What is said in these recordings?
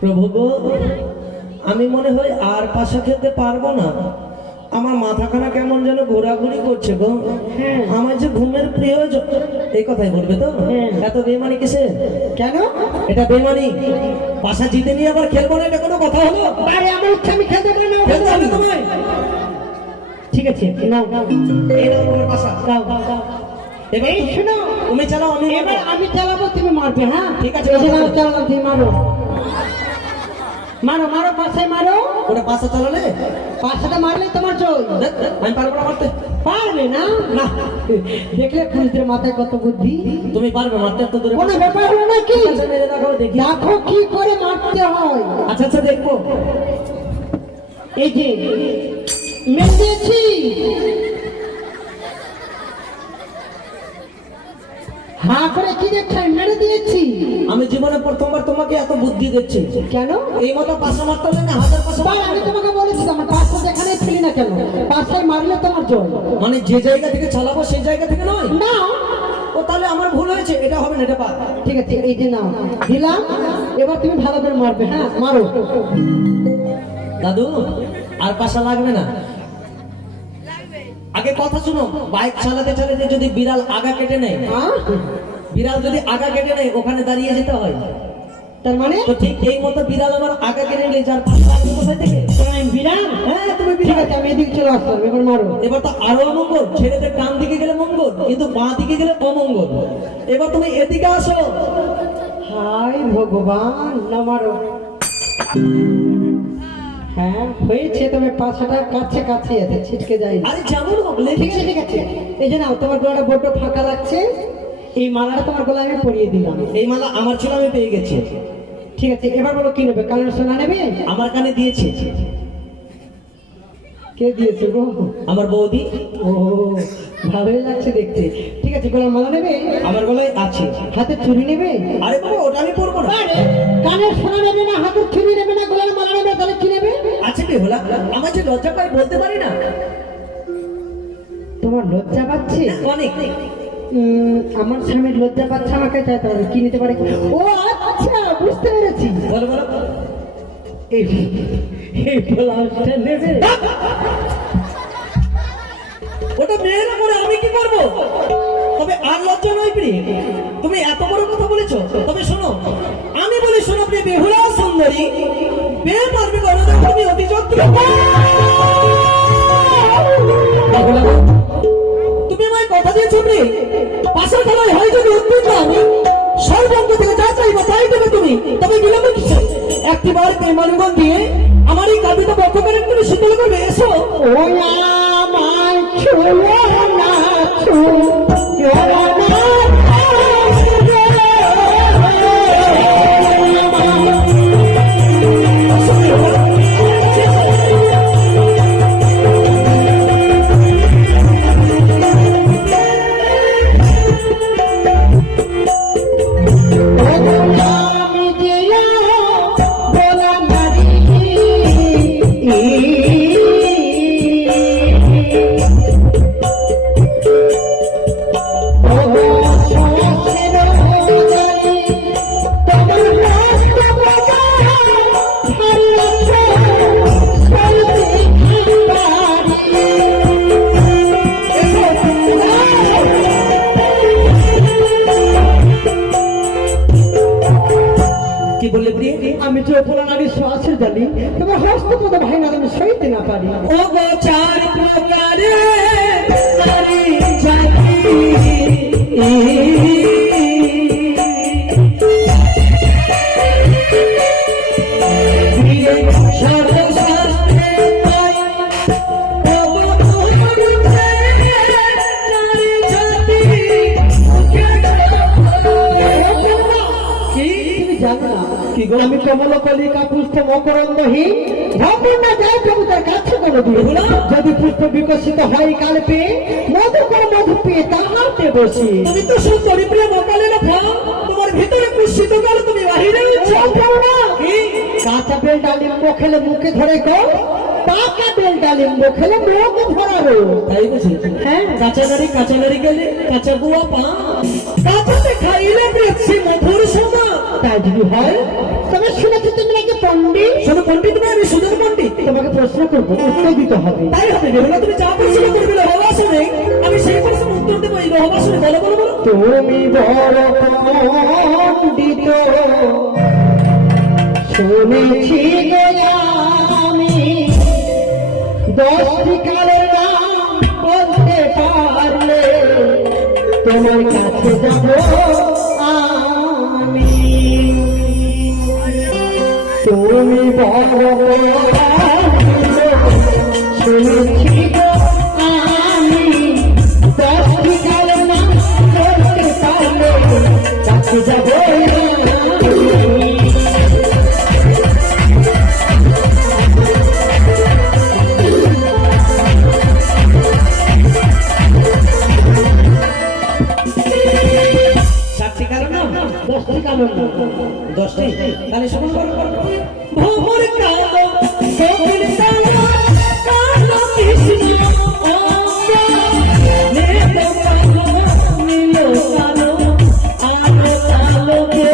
প্রভু গো, আমি মনে হয় আর পাশা খেতে পারবো না। আমার মাথাখানা কেমন যেন ঘোরাঘুরি করছে গো। আমার যে ঘুমের প্রয়োজন, এই কথাই বলবে তো? এত বেমানি কিসে? কেন? এটা বেমানি। পাশা জিতে নিয়ে আবার খেলবো না, এটা কোনো কথা হলো? আরে আমার ইচ্ছা, আমি খেলতে পারি না। খেলতে হবে তোমায়। ঠিক আছে, নাও এই নাও তোমার পাশা। দাও দাও। এবার এই শোনো, তুমি চালাও, আমি এবার আমি চালাবো, তুমি মারবে। হ্যাঁ ঠিক আছে, এই যে নাও, চালালাম, তুমি মারো মারো মারো, পাশে মারো। ওটা পাশা চালালে পাশাটা মারলে তোমার জয়। আমি পারবো না মারতে। পারবে না? না, দেখলে পুলিশদের মাথায় কত বুদ্ধি। তুমি পারবে মারতে? এত দূরে কোনো ব্যাপার হলো নাকি? আচ্ছা, মেরে দেখো দেখি। দেখো কি করে মারতে হয়। আচ্ছা আচ্ছা, দেখবো। এই যে মেরেছি, হা করে কি দেখছেন? মেরে দিয়েছি। আমি জীবনে প্রথমবার তোমাকে এত বুদ্ধি দিচ্ছি। কেন? এই মতো পাশা মারতে হবে না, হাজার পাশা ভাই, আমি তোমাকে বলেছি আমার পাশে যেখানে ছিলি না কেন, পাশায় মারলে তোমার জয়। মানে যে জায়গা থেকে চালাবো সেই জায়গা থেকে নয়? না, ও তাহলে আমার ভুল হয়েছে, এটা হবে না, এটা পা। ঠিক আছে, এই যে নাও দিলাম, এবার তুমি ভালো করে মারবে। হ্যাঁ মারো। দাদু, আর পাশা লাগবে না। আগে কথা শুনো, বাইক চালাতে চালাতে যদি বিড়াল আগা কেটে নেয়, হ্যাঁ? বিড়াল যদি আগা কেটে নেয় ওখানে দাঁড়িয়ে যেতে হয়। তার মানে তো ঠিক এই মতো বিড়াল আমার আগা কেটে নিলে যার পাশা লাগবে কোথায় থেকে? আমি বিরাম। হ্যাঁ, তুমি ঠিক বিড়াল। আছে, আমি এদিকে চলে আসলাম, এবার মারো। এবার তো আরো অমঙ্গল, ছেলেদের ডান দিকে গেলে মঙ্গল, কিন্তু বাঁ দিকে গেলে অমঙ্গল। এবার তুমি এদিকে আসো। হাই ভগবান, না মারো। হ্যাঁ হয়েছে, তবে পাছাটা কাছে কাছে আছে, ছিটকে যায় না। আরে যেমন হোক, ঠিক আছে ঠিক আছে, এই যে নাও, তোমার গলাটা বড্ড ফাঁকা লাগছে, এই মালাটা তোমার গলায় আমি পরিয়ে দিলাম। এই মালা আমার ছিল, আমি পেয়ে গেছি। ঠিক আছে, এবার বলো কি নেবে? কানের সোনা নেবে? আমার কানে দিয়েছে। কে দিয়েছে গো? আমার বৌদি। ও, ভালোই লাগছে দেখতে। ঠিক আছে, গলার মালা নেবে? আমার গলায় আছে। হাতে চুড়ি নেবে? আরে বাবা, ওটা আমি পরবো না। আরে, কানের সোনা নেবে না, হাতের চুড়ি নেবে না, গলার মালা নেবে, তাহলে কি নেবে? আছে বেহুলা, আমার যে লজ্জা পাই বলতে পারি না। তোমার লজ্জা পাচ্ছে? অনেক। আমার স্বামীর লজ্জা পাচ্ছে, আমাকে চাইতে হবে, কি নিতে পারে? ও আচ্ছা, বুঝতে পেরেছি। বলো বলো। এই এই ব্লাউজটা নেবে? ওটা মেয়েরা করে, আমি কি করবো? তবে আর লজ্জা নয় প্রিয়, তুমি এত বড় কথা বলেছো। তবে শোনো, আমি বলি শোনো প্রিয় বেহুলা সুন্দরী, বিয়ে পারবে গণদেব, তুমি অতি যত্ন। তুমি আমায় কথা দিয়েছো প্রিয়, পাশের খেলায় হয় যদি উদ্ভিদ আমি সর্বঙ্গ থেকে যা চাইবো তাই দেবে তুমি। তবে বিলম্ব কিসে? একটি বার প্রেমালিঙ্গন দিয়ে আমার এই কাবিতা বক্ষ করে তুমি শীতল করবে। এসো। ও আমার ছোলা না ছোলা না, আমি দিয়া বলা নারী। কি বললে প্রিয়? আমি যে অপরা নারীর শ্বাসের জানি, তোমার হস্তপদ ভাই না আমি সইতে না পারি। ও গো চার প্রকারে নারী জাতি, সর্বশাস্ত্রে পাই, ও গো নারী জাতি। কি তুমি জানো না? কি গো? আমি কমলকলিকা পুষ্প মকরন্দহীন, ভাবুন না যায় প্রভু তার কাছে কোনো দিন। যদি পুষ্প বিকশিত হয় কাল পেয়ে, মধু করে মধু পেয়ে তাহাতে বসি। তুমি তো সুন্দরী প্রিয় মোকালের ফল, তোমার ভিতরে কুৎসিত কাল, তুমি বাহিরে কাঁচা বেল ডালিম্ব খেলে মুখে ধরে গো, পাকা বেল ডালিম্ব খেলে মুখ ধরাবো। তাই বুঝি? হ্যাঁ, কাঁচা নারী গেলে কাঁচা বুয়া পা, কাঁচাতে খাইলে পেয়েছি মধুর সমা। তাই যদি হয় তবে শুনেছি তুমি নাকি পণ্ডিত? শোনো পণ্ডিত নয়, আমি সুজন পণ্ডিত। তোমাকে প্রশ্ন করবো, উত্তর দিতে হবে। তাই হবে বেহুলা, তুমি যা প্রশ্ন করবে রহবাসনে, আমি সেই প্রশ্নের উত্তর দেবো এই রহবাসনে। বলো বলো বলো। তুমি বড় পণ্ডিত শুনেছি গো আমি, 10টি কালের নাম বলতে পারলে তোমার কাছে যাব আমি। তুমি বড় পণ্ডিত শুনেছি গো আমি, 10টি কালের নাম বলতে পারলে কাছে যাব আমি। সাতটি কারণ না 10টি কালের নাম। 10টি, তাহলে শোনো ভ্রমর কালো কোকিল কালো কালো কৃষ্ণ অঙ্গ নেত কালো নীল কালো আলো কালো কে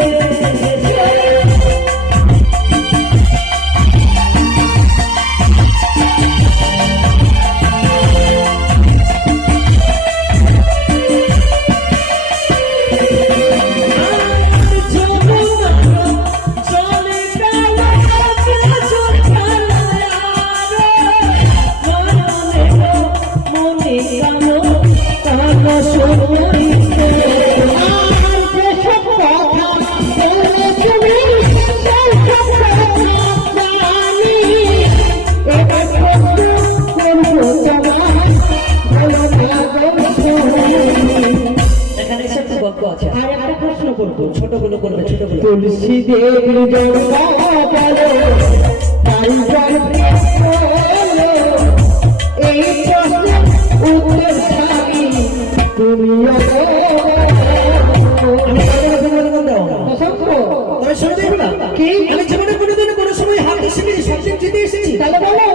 এখানে একটা গল্প আছে। আর একটা প্রশ্ন করবো, ছোটগুলো করবে, ছোটগুলো। তুলসী দেবী জন্ম গেল তাই জন্মে হলো, এই প্রশ্নের উত্তর ছাড়ি তুমিও আমি কাউকে বিনোদন দাও না। অসংখ্য। তবে শোনো দেখবি না কি? আমি জীবনে কোনোদিনও কোনো সময় হাতে শিখেছি, সব জিতে এসেছি। তাহলে বলো